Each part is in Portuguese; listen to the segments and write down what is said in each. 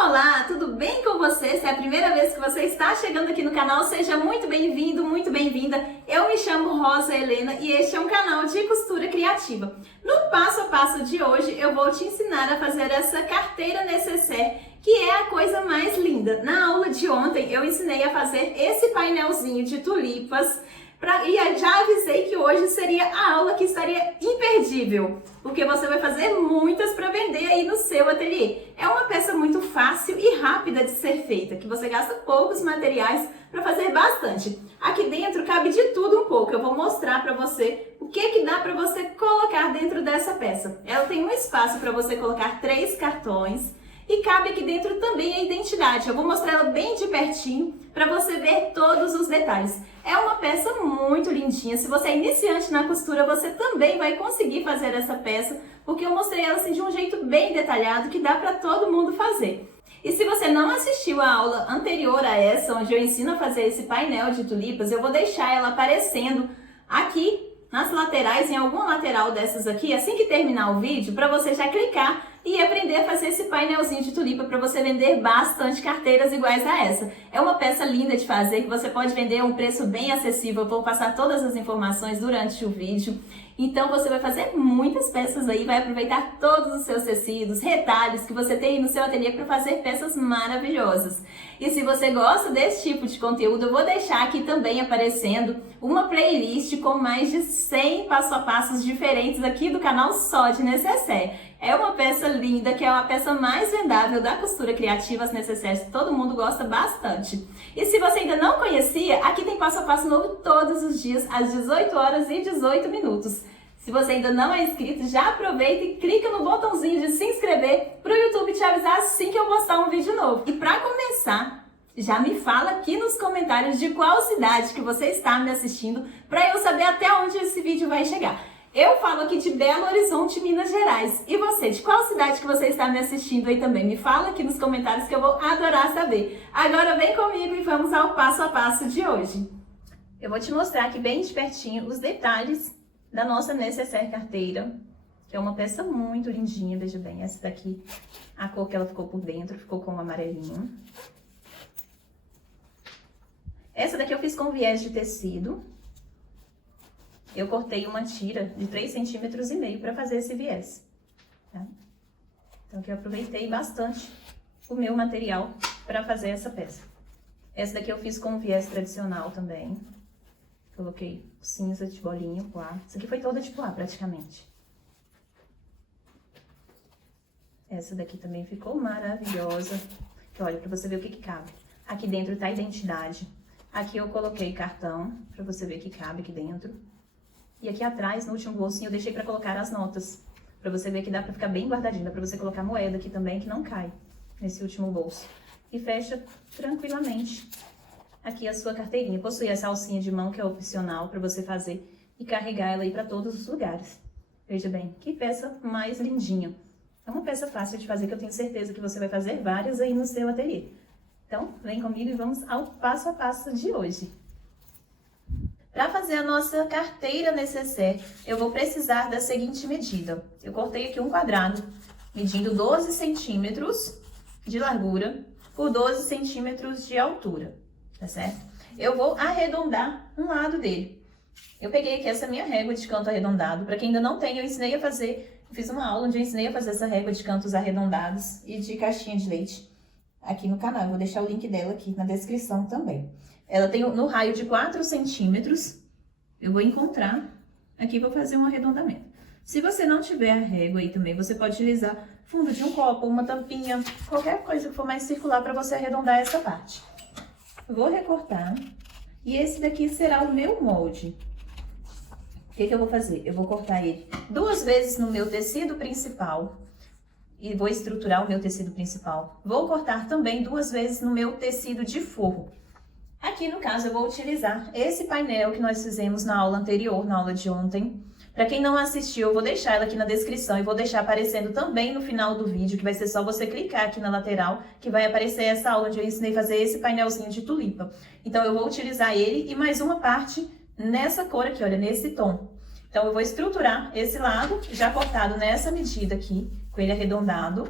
Olá, tudo bem com você? Se é a primeira vez que você está chegando aqui no canal, seja muito bem-vindo, muito bem-vinda. Eu me chamo Rosa Helena e este é um canal de costura criativa. No passo a passo de hoje, eu vou te ensinar a fazer essa carteira nécessaire, que é a coisa mais linda. Na aula de ontem, eu ensinei a fazer esse painelzinho de tulipas. E já avisei que hoje seria a aula que estaria imperdível, porque você vai fazer muitas para vender aí no seu ateliê. É uma peça muito fácil e rápida de ser feita, que você gasta poucos materiais para fazer bastante. Aqui dentro cabe de tudo um pouco, eu vou mostrar para você o que dá para você colocar dentro dessa peça. Ela tem um espaço para você colocar 3 cartões. E cabe aqui dentro também a identidade. Eu vou mostrar ela bem de pertinho para você ver todos os detalhes. É uma peça muito lindinha. Se você é iniciante na costura, você também vai conseguir fazer essa peça, porque eu mostrei ela assim de um jeito bem detalhado que dá para todo mundo fazer. E se você não assistiu a aula anterior a essa, onde eu ensino a fazer esse painel de tulipas, eu vou deixar ela aparecendo aqui nas laterais, em alguma lateral dessas aqui, assim que terminar o vídeo, para você já clicar e aprender a fazer esse painelzinho de tulipa para você vender bastante carteiras iguais a essa. É uma peça linda de fazer, que você pode vender a um preço bem acessível. Eu vou passar todas as informações durante o vídeo. Então você vai fazer muitas peças aí, vai aproveitar todos os seus tecidos, retalhos que você tem no seu ateliê para fazer peças maravilhosas. E se você gosta desse tipo de conteúdo, eu vou deixar aqui também aparecendo uma playlist com mais de 100 passo a passos diferentes aqui do canal só de nécessaire. É uma peça linda, que é uma peça mais vendável da costura criativa, as nécessaires, todo mundo gosta bastante. E se você ainda não conhecia, aqui tem passo a passo novo todos os dias, às 18 horas e 18 minutos. Se você ainda não é inscrito, já aproveita e clica no botãozinho de se inscrever para o YouTube te avisar assim que eu postar um vídeo novo. E para começar, já me fala aqui nos comentários de qual cidade que você está me assistindo, para eu saber até onde esse vídeo vai chegar. Eu falo aqui de Belo Horizonte, Minas Gerais. E você, de qual cidade que você está me assistindo aí também? Me fala aqui nos comentários que eu vou adorar saber. Agora vem comigo e vamos ao passo a passo de hoje. Eu vou te mostrar aqui bem de pertinho os detalhes da nossa nécessaire carteira, que é uma peça muito lindinha, veja bem. Essa daqui, a cor que ela ficou por dentro, ficou com um amarelinho. Essa daqui eu fiz com viés de tecido. Eu cortei uma tira de 3,5 cm para fazer esse viés. Tá? Então, aqui eu aproveitei bastante o meu material para fazer essa peça. Essa daqui eu fiz com viés tradicional também. Coloquei cinza de bolinho, poá. Essa aqui foi toda de poá, praticamente. Essa daqui também ficou maravilhosa. Que olha, para você ver o que cabe. Aqui dentro tá a identidade. Aqui eu coloquei cartão, para você ver que cabe aqui dentro. E aqui atrás, no último bolsinho, eu deixei para colocar as notas. Para você ver que dá para ficar bem guardadinho. Dá para você colocar moeda aqui também, que não cai nesse último bolso. E fecha tranquilamente aqui a sua carteirinha. Possui essa alcinha de mão, que é opcional para você fazer e carregar ela aí para todos os lugares. Veja bem, que peça mais lindinha. É uma peça fácil de fazer, que eu tenho certeza que você vai fazer várias aí no seu ateliê. Então, vem comigo e vamos ao passo a passo de hoje. Para fazer a nossa carteira nécessaire, eu vou precisar da seguinte medida. Eu cortei aqui um quadrado, medindo 12 centímetros de largura por 12 centímetros de altura, tá certo? Eu vou arredondar um lado dele. Eu peguei aqui essa minha régua de canto arredondado. Para quem ainda não tem, eu ensinei a fazer, fiz uma aula onde eu ensinei a fazer essa régua de cantos arredondados e de caixinha de leite aqui no canal. Eu vou deixar o link dela aqui na descrição também. Ela tem no raio de 4 centímetros, eu vou encontrar, aqui vou fazer um arredondamento. Se você não tiver a régua aí também, você pode utilizar fundo de um copo, uma tampinha, qualquer coisa que for mais circular para você arredondar essa parte. Vou recortar, e esse daqui será o meu molde. O que eu vou fazer? Eu vou cortar ele 2 vezes no meu tecido principal, e vou estruturar o meu tecido principal. Vou cortar também 2 vezes no meu tecido de forro. Aqui, no caso, eu vou utilizar esse painel que nós fizemos na aula anterior, na aula de ontem. Para quem não assistiu, eu vou deixar ela aqui na descrição e vou deixar aparecendo também no final do vídeo, que vai ser só você clicar aqui na lateral, que vai aparecer essa aula onde eu ensinei a fazer esse painelzinho de tulipa. Então, eu vou utilizar ele e mais uma parte nessa cor aqui, olha, nesse tom. Então, eu vou estruturar esse lado, já cortado nessa medida aqui, com ele arredondado,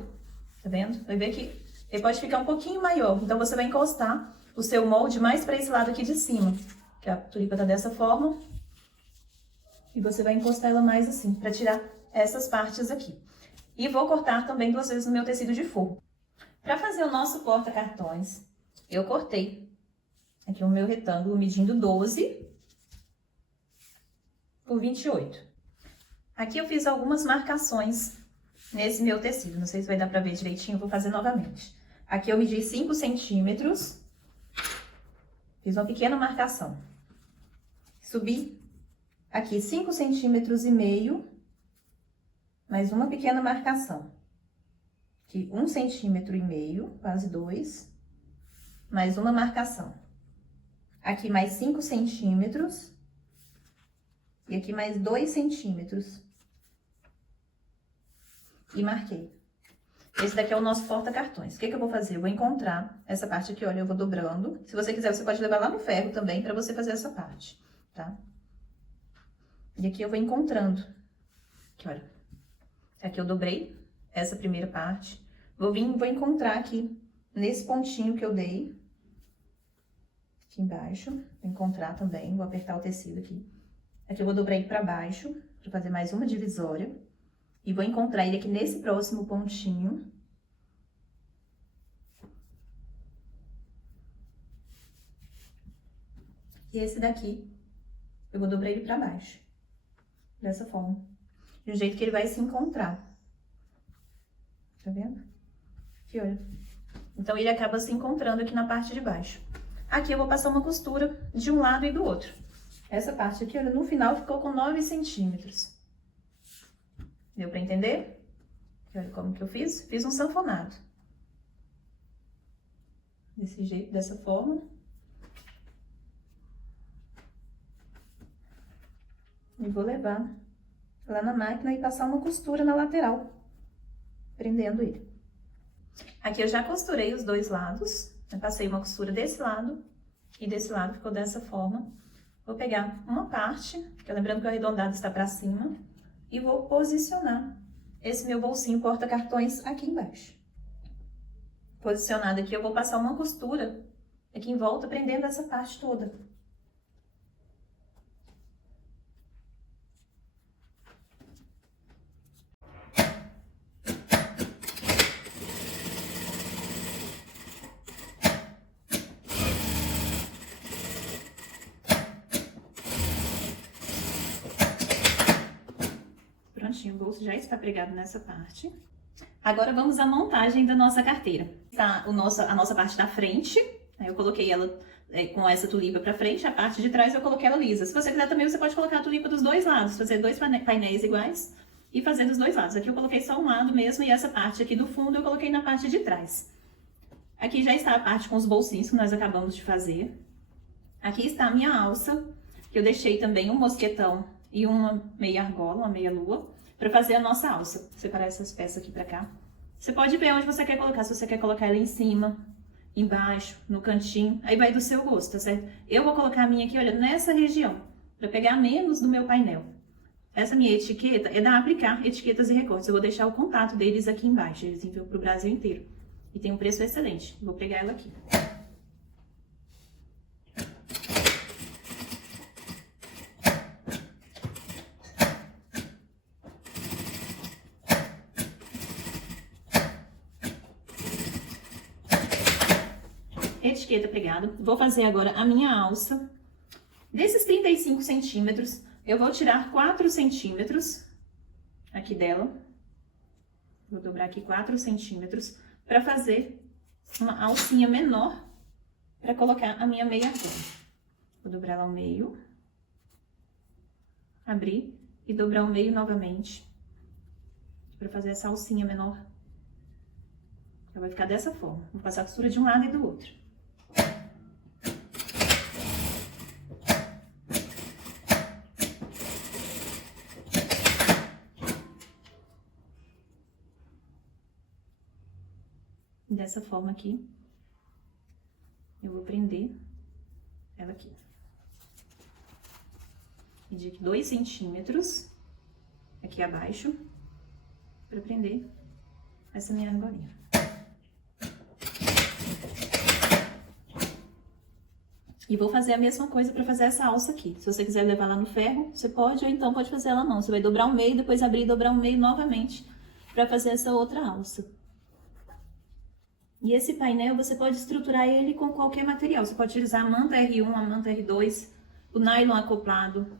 tá vendo? Vai ver que ele pode ficar um pouquinho maior. Então, você vai encostar o seu molde mais para esse lado aqui de cima. Que a tulipa tá dessa forma. E você vai encostar ela mais assim, para tirar essas partes aqui. E vou cortar também 2 vezes no meu tecido de forro. Para fazer o nosso porta-cartões, eu cortei aqui o meu retângulo medindo 12 por 28. Aqui eu fiz algumas marcações nesse meu tecido, não sei se vai dar para ver direitinho, vou fazer novamente. Aqui eu medi 5 centímetros, fiz uma pequena marcação. Subi aqui 5 centímetros e meio, mais uma pequena marcação. Aqui 1 centímetro e meio, quase 2, mais uma marcação. Aqui mais 5 centímetros e aqui mais 2 centímetros. E marquei. Esse daqui é o nosso porta-cartões. O que eu vou fazer? Eu vou encontrar essa parte aqui, olha, eu vou dobrando. Se você quiser, você pode levar lá no ferro também para você fazer essa parte, tá? E aqui eu vou encontrando. Aqui, olha. Aqui eu dobrei essa primeira parte. Vou encontrar aqui, nesse pontinho que eu dei. Aqui embaixo. Vou encontrar também, vou apertar o tecido aqui. Aqui eu vou dobrar ele pra baixo, pra fazer mais uma divisória. E vou encontrar ele aqui nesse próximo pontinho. E esse daqui, eu vou dobrar ele pra baixo. Dessa forma. Do jeito que ele vai se encontrar. Tá vendo? Aqui, olha. Então, ele acaba se encontrando aqui na parte de baixo. Aqui eu vou passar uma costura de um lado e do outro. Essa parte aqui, olha, no final ficou com 9 centímetros. Deu pra entender? Olha como que eu fiz. Fiz um sanfonado. Desse jeito, dessa forma. E vou levar lá na máquina e passar uma costura na lateral, prendendo ele. Aqui eu já costurei os 2 lados. Eu passei uma costura desse lado e desse lado, ficou dessa forma. Vou pegar uma parte, que lembrando que o arredondado está para cima, e vou posicionar esse meu bolsinho porta-cartões aqui embaixo. Posicionado aqui, eu vou passar uma costura aqui em volta, prendendo essa parte toda. Prontinho, o bolso já está pregado nessa parte. Agora vamos à montagem da nossa carteira. Tá a nossa parte da frente, eu coloquei ela com essa tulipa pra frente, a parte de trás eu coloquei ela lisa. Se você quiser também, você pode colocar a tulipa dos 2 lados, fazer 2 painéis iguais e fazer dos 2 lados. Aqui eu coloquei só um lado mesmo e essa parte aqui do fundo eu coloquei na parte de trás. Aqui já está a parte com os bolsinhos que nós acabamos de fazer. Aqui está a minha alça, que eu deixei também um mosquetão e uma meia argola, uma meia lua, para fazer a nossa alça. Vou separar essas peças aqui pra cá. Você pode ver onde você quer colocar, se você quer colocar ela em cima, embaixo, no cantinho, aí vai do seu gosto, tá certo? Eu vou colocar a minha aqui, olha, nessa região, para pegar menos do meu painel. Essa minha etiqueta é da Aplicar Etiquetas e Recortes. Eu vou deixar o contato deles aqui embaixo, eles enviam pro Brasil inteiro. E tem um preço excelente. Vou pegar ela aqui. Etiqueta pregada. Vou fazer agora a minha alça. Desses 35 centímetros, eu vou tirar 4 centímetros aqui dela. Vou dobrar aqui 4 centímetros para fazer uma alcinha menor para colocar a minha meia argola. Vou dobrar ela ao meio, abrir e dobrar ao meio novamente para fazer essa alcinha menor. Ela vai ficar dessa forma. Vou passar a costura de um lado e do outro. Dessa forma aqui, eu vou prender ela aqui. Medir aqui 2 centímetros aqui abaixo, para prender essa minha argolinha. E vou fazer a mesma coisa para fazer essa alça aqui. Se você quiser levar lá no ferro, você pode, ou então pode fazer ela à mão. Você vai dobrar o meio, depois abrir e dobrar o meio novamente para fazer essa outra alça. E esse painel você pode estruturar ele com qualquer material. Você pode utilizar a manta R1, a manta R2, o nylon acoplado,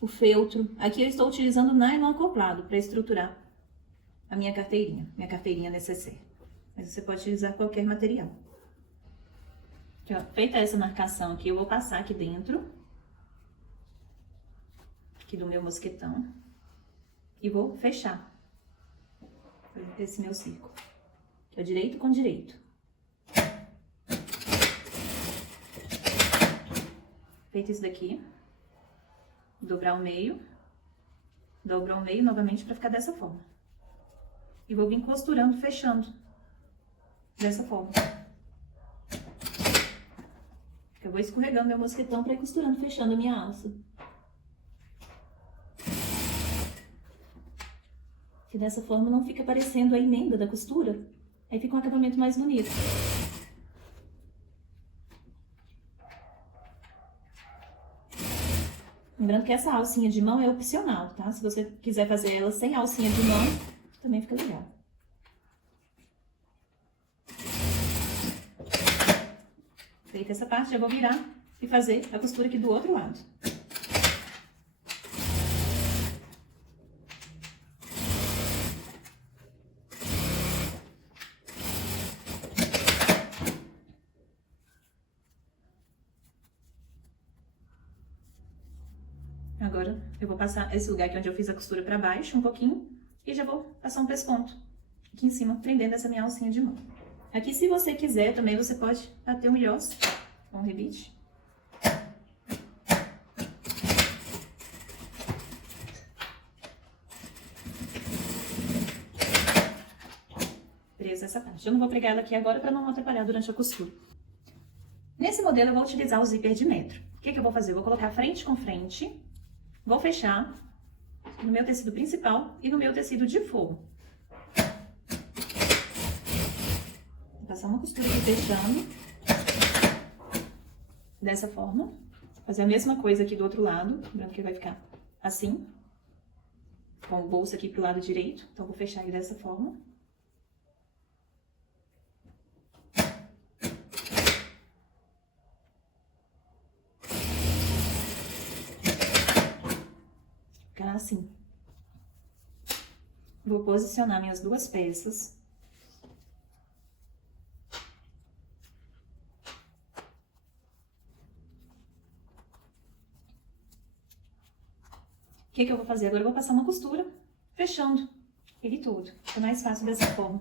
o feltro. Aqui eu estou utilizando o nylon acoplado para estruturar a minha carteirinha necessaire. Mas você pode utilizar qualquer material. Aqui, ó, feita essa marcação aqui, eu vou passar aqui dentro, aqui do meu mosquetão, e vou fechar esse meu círculo. Aqui, ó, direito com direito. Feito isso daqui, dobrar o meio, dobrar o meio novamente para ficar dessa forma. E vou vir costurando, fechando dessa forma. Eu vou escorregando meu mosquetão para ir costurando, fechando a minha alça. Que dessa forma não fica aparecendo a emenda da costura, aí fica um acabamento mais bonito. Lembrando que essa alcinha de mão é opcional, tá? Se você quiser fazer ela sem alcinha de mão, também fica legal. Feita essa parte, eu vou virar e fazer a costura aqui do outro lado. Agora, eu vou passar esse lugar aqui onde eu fiz a costura pra baixo um pouquinho e já vou passar um pesponto aqui em cima, prendendo essa minha alcinha de mão. Aqui, se você quiser, também você pode bater um ilhós com rebite. Presa essa parte. Eu não vou pregar ela aqui agora para não atrapalhar durante a costura. Nesse modelo, eu vou utilizar o zíper de metro. O que eu vou fazer? Eu vou colocar frente com frente, vou fechar no meu tecido principal e no meu tecido de forro. Passar uma costura aqui fechando, dessa forma. Fazer a mesma coisa aqui do outro lado, lembrando que vai ficar assim, com o bolso aqui pro lado direito. Então, vou fechar ele dessa forma. Ficar assim. Vou posicionar minhas duas peças. O que eu vou fazer? Agora eu vou passar uma costura, fechando ele todo. É mais fácil dessa forma.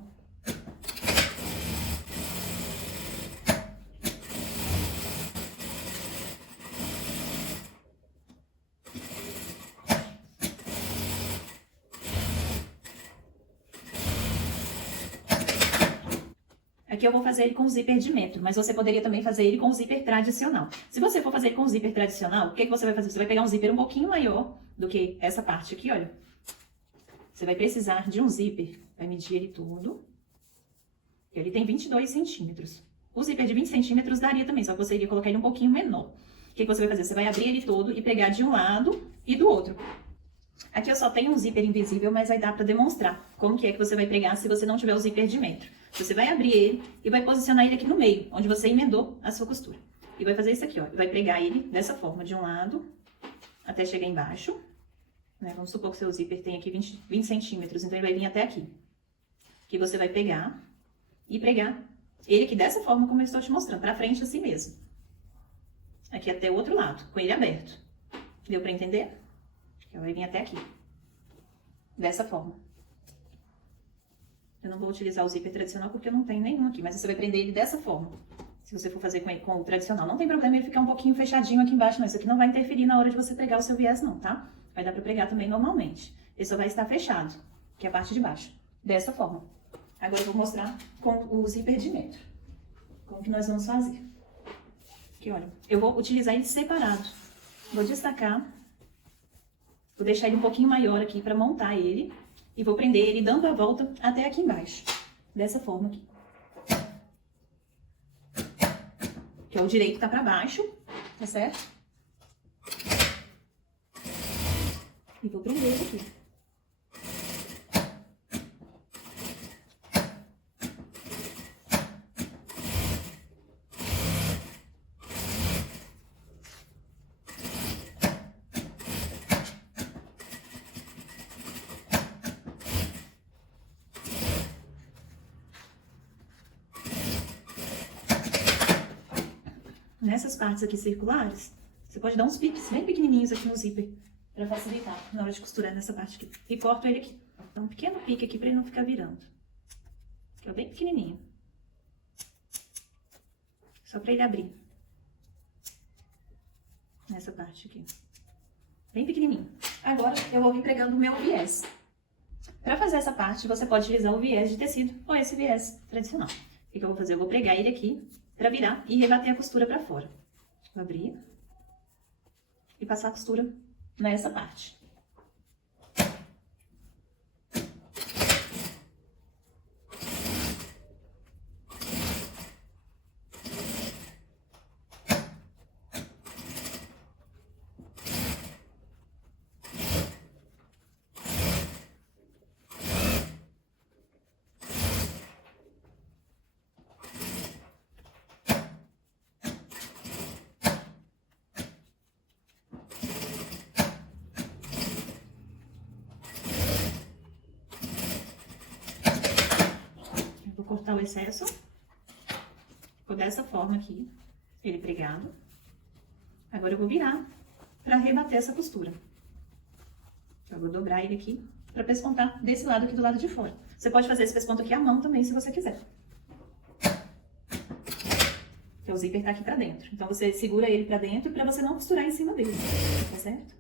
Aqui eu vou fazer ele com zíper de metro, mas você poderia também fazer ele com zíper tradicional. Se você for fazer ele com zíper tradicional, o que você vai fazer? Você vai pegar um zíper um pouquinho maior do que essa parte aqui, olha. Você vai precisar de um zíper, vai medir ele todo. Ele tem 22 centímetros. O zíper de 20 centímetros daria também, só que você iria colocar ele um pouquinho menor. O que você vai fazer? Você vai abrir ele todo e pregar de um lado e do outro. Aqui eu só tenho um zíper invisível, mas vai dar pra demonstrar como que você vai pregar se você não tiver o zíper de metro. Você vai abrir ele e vai posicionar ele aqui no meio, onde você emendou a sua costura. E vai fazer isso aqui, ó. Vai pregar ele dessa forma, de um lado até chegar embaixo. Né? Vamos supor que o seu zíper tem aqui 20 centímetros, então ele vai vir até aqui. Que você vai pegar e pregar ele aqui dessa forma, como eu estou te mostrando, pra frente assim mesmo. Aqui até o outro lado, com ele aberto. Deu pra entender? Vai vir até aqui. Dessa forma. Eu não vou utilizar o zíper tradicional porque eu não tenho nenhum aqui, mas você vai prender ele dessa forma. Se você for fazer com o tradicional, não tem problema ele ficar um pouquinho fechadinho aqui embaixo, não. Isso aqui não vai interferir na hora de você pregar o seu viés, não, tá? Vai dar pra pregar também normalmente. Ele só vai estar fechado, que é a parte de baixo. Dessa forma. Agora eu vou mostrar com o zíper de metro. Como que nós vamos fazer. Aqui, olha. Eu vou utilizar ele separado. Vou destacar. Vou deixar ele um pouquinho maior aqui pra montar ele. E vou prender ele dando a volta até aqui embaixo. Dessa forma aqui. Que é o direito tá pra baixo tá certo? E vou prender ele aqui. Nessas partes aqui circulares, você pode dar uns piques bem pequenininhos aqui no zíper, para facilitar na hora de costurar nessa parte aqui. E corto ele aqui. Dá um pequeno pique aqui para ele não ficar virando. Aqui, ó, bem pequenininho. Só para ele abrir. Nessa parte aqui. Bem pequenininho. Agora eu vou vir pregando o meu viés. Para fazer essa parte, você pode utilizar o viés de tecido ou esse viés tradicional. O que eu vou fazer? Eu vou pregar ele aqui para virar e rebater a costura para fora. Vou abrir e passar a costura nessa parte. Cortar o excesso. Ficou dessa forma aqui, ele pregado. Agora eu vou virar para rebater essa costura. Eu vou dobrar ele aqui para pespontar desse lado aqui do lado de fora. Você pode fazer esse pesponto aqui à mão também, se você quiser. Porque o zíper tá aqui para dentro. Então você segura ele para dentro para você não costurar em cima dele, tá certo?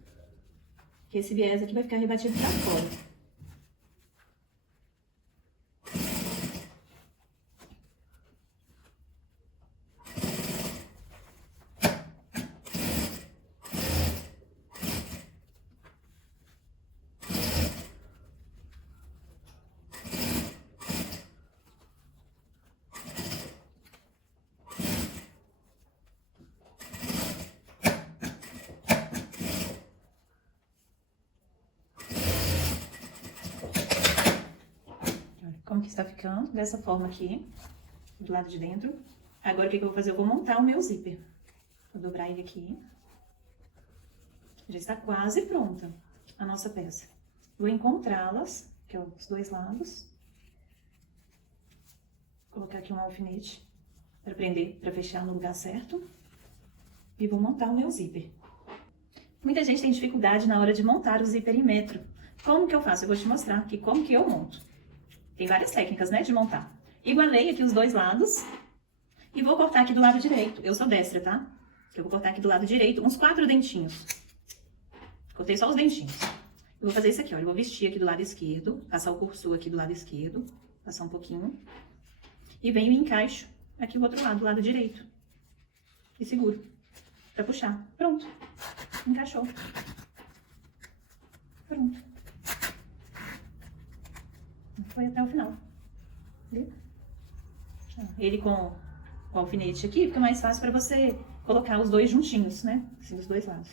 Porque esse viés aqui vai ficar rebatido para fora. Como que está ficando, dessa forma aqui, do lado de dentro. Agora, o que eu vou fazer? Eu vou montar o meu zíper. Vou dobrar ele aqui. Já está quase pronta a nossa peça. Vou encontrá-las, que é os dois lados. Vou colocar aqui um alfinete para prender, para fechar no lugar certo. E vou montar o meu zíper. Muita gente tem dificuldade na hora de montar o zíper em metro. Como que eu faço? Eu vou te mostrar aqui como que eu monto. Tem várias técnicas, né, de montar. Igualei aqui os dois lados e vou cortar aqui do lado direito. Eu sou destra, tá? Eu vou cortar aqui do lado direito uns 4 dentinhos. Cortei só os dentinhos. Eu vou fazer isso aqui, ó. Eu vou vestir aqui do lado esquerdo, passar o cursor aqui do lado esquerdo, passar um pouquinho. E venho e encaixo aqui o outro lado, do lado direito. E seguro, pra puxar. Pronto. Encaixou. Pronto. Foi até o final. Viu? Ele com o alfinete aqui fica mais fácil para você colocar os dois juntinhos, né? Assim, dos dois lados.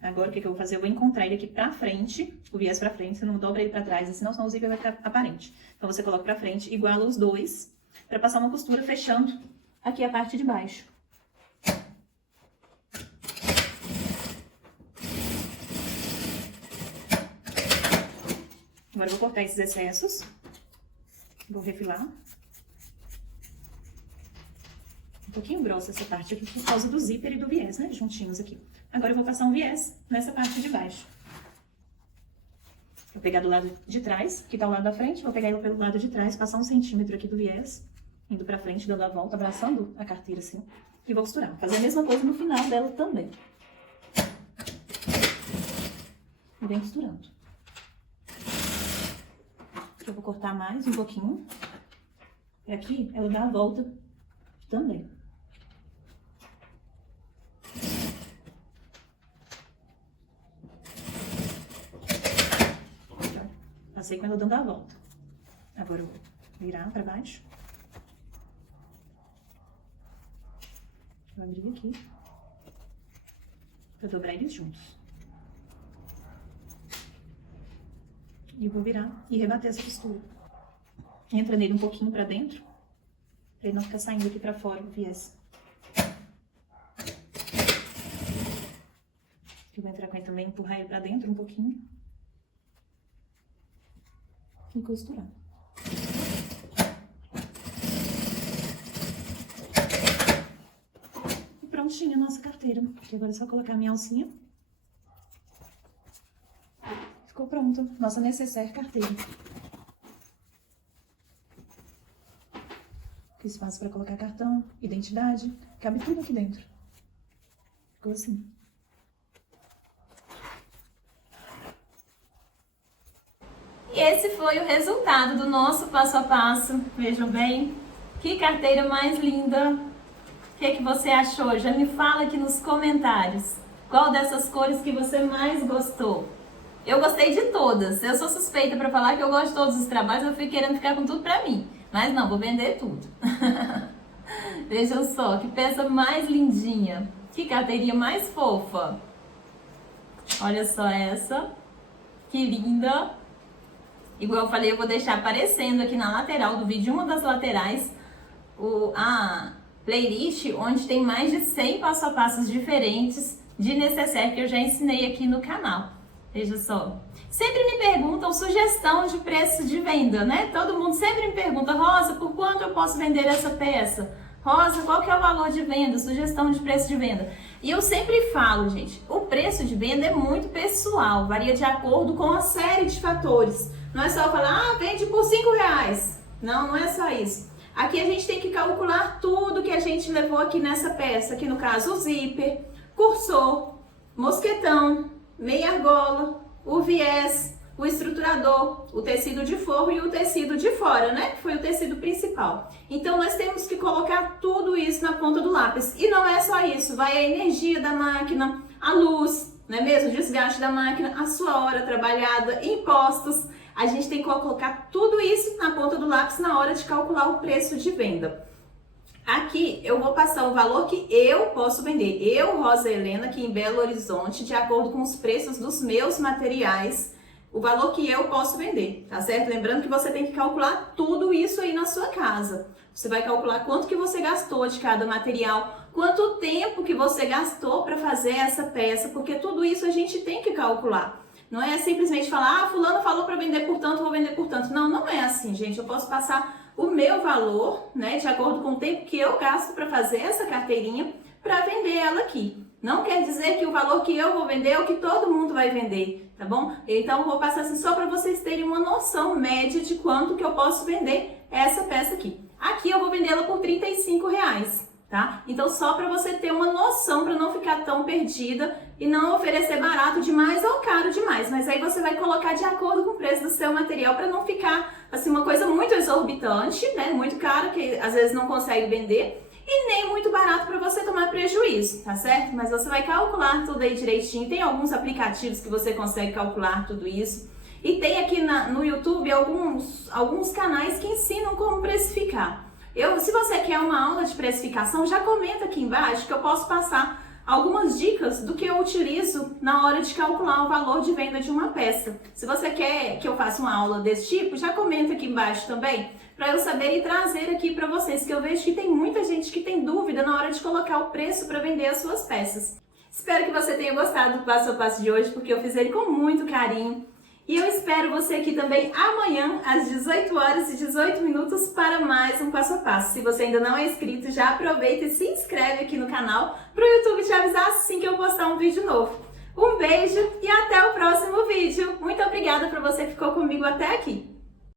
Agora, o que eu vou fazer? Eu vou encontrar ele aqui pra frente, o viés pra frente, você não dobra ele pra trás, senão o zíper vai ficar aparente. Então, você coloca pra frente, iguala os dois, pra passar uma costura fechando aqui a parte de baixo. Agora, eu vou cortar esses excessos. Vou refilar. Um pouquinho grossa essa parte aqui, por causa do zíper e do viés, né? Juntinhos aqui. Agora, eu vou passar um viés nessa parte de baixo. Vou pegar do lado de trás, que tá o lado da frente. Vou pegar ele pelo lado de trás, passar 1 centímetro aqui do viés. Indo pra frente, dando a volta, abraçando a carteira assim. E vou costurar. Fazer a mesma coisa no final dela também. E vem costurando. Eu vou cortar mais um pouquinho. E aqui ela dá a volta também. Passei com ela dando a volta. Agora eu vou virar para baixo. Vou abrir aqui para dobrar eles juntos. E vou virar e rebater essa costura. Entra nele um pouquinho para dentro, para ele não ficar saindo aqui para fora o viés. Eu vou entrar com ele também, empurrar ele para dentro um pouquinho. E costurar. E prontinha a nossa carteira. Aqui agora é só colocar a minha alcinha. Ficou pronta. Nossa necessaire carteira. Aqui espaço para colocar cartão, identidade. Cabe tudo aqui dentro. Ficou assim. E esse foi o resultado do nosso passo a passo. Vejam bem, que carteira mais linda. O que você achou? Já me fala aqui nos comentários. Qual dessas cores que você mais gostou? Eu gostei de todas. Eu sou suspeita para falar que eu gosto de todos os trabalhos. Eu fui querendo ficar com tudo para mim. Mas não, vou vender tudo. Vejam só, que peça mais lindinha. Que carteirinha mais fofa. Olha só essa. Que linda. Igual eu falei, eu vou deixar aparecendo aqui na lateral do vídeo, uma das laterais, a playlist onde tem mais de 100 passo a passos diferentes de necessaire que eu já ensinei aqui no canal. Veja só. Sempre me perguntam sugestão de preço de venda, né? Todo mundo sempre me pergunta, Rosa, por quanto eu posso vender essa peça? Rosa, qual que é o valor de venda? Sugestão de preço de venda. E eu sempre falo, gente, o preço de venda é muito pessoal, varia de acordo com uma série de fatores. Não é só falar, vende por R$5. Não, não é só isso. Aqui a gente tem que calcular tudo que a gente levou aqui nessa peça. Aqui no caso o zíper, cursor, mosquetão, meia argola, o viés, o estruturador, o tecido de forro e o tecido de fora, né? Que foi o tecido principal. Então nós temos que colocar tudo isso na ponta do lápis. E não é só isso, vai a energia da máquina, a luz, não é mesmo? O desgaste da máquina, a sua hora trabalhada, impostos. A gente tem que colocar tudo isso na ponta do lápis na hora de calcular o preço de venda. Aqui eu vou passar o valor que eu posso vender. Eu, Rosa Helena, aqui em Belo Horizonte, de acordo com os preços dos meus materiais, o valor que eu posso vender, tá certo? Lembrando que você tem que calcular tudo isso aí na sua casa. Você vai calcular quanto que você gastou de cada material, quanto tempo que você gastou para fazer essa peça, porque tudo isso a gente tem que calcular. Não é simplesmente falar, fulano falou para vender por tanto, vou vender por tanto. Não, não é assim, gente. Eu posso passar o meu valor, né, de acordo com o tempo que eu gasto para fazer essa carteirinha, para vender ela aqui. Não quer dizer que o valor que eu vou vender é o que todo mundo vai vender, tá bom? Então, eu vou passar assim só para vocês terem uma noção média de quanto que eu posso vender essa peça aqui. Aqui eu vou vendê-la por R$35. Tá? Então, só para você ter uma noção, para não ficar tão perdida e não oferecer barato demais ou caro demais. Mas aí você vai colocar de acordo com o preço do seu material para não ficar assim uma coisa muito exorbitante, né? Muito cara que às vezes não consegue vender e nem muito barato para você tomar prejuízo, tá certo? Mas você vai calcular tudo aí direitinho. Tem alguns aplicativos que você consegue calcular tudo isso. E tem aqui no YouTube alguns canais que ensinam como precificar. Se você quer uma aula de precificação, já comenta aqui embaixo que eu posso passar algumas dicas do que eu utilizo na hora de calcular o valor de venda de uma peça. Se você quer que eu faça uma aula desse tipo, já comenta aqui embaixo também, para eu saber e trazer aqui para vocês, que eu vejo que tem muita gente que tem dúvida na hora de colocar o preço para vender as suas peças. Espero que você tenha gostado do passo a passo de hoje, porque eu fiz ele com muito carinho. E eu espero você aqui também amanhã, às 18h18, para mais um passo a passo. Se você ainda não é inscrito, já aproveita e se inscreve aqui no canal para o YouTube te avisar assim que eu postar um vídeo novo. Um beijo e até o próximo vídeo. Muito obrigada por você que ficou comigo até aqui.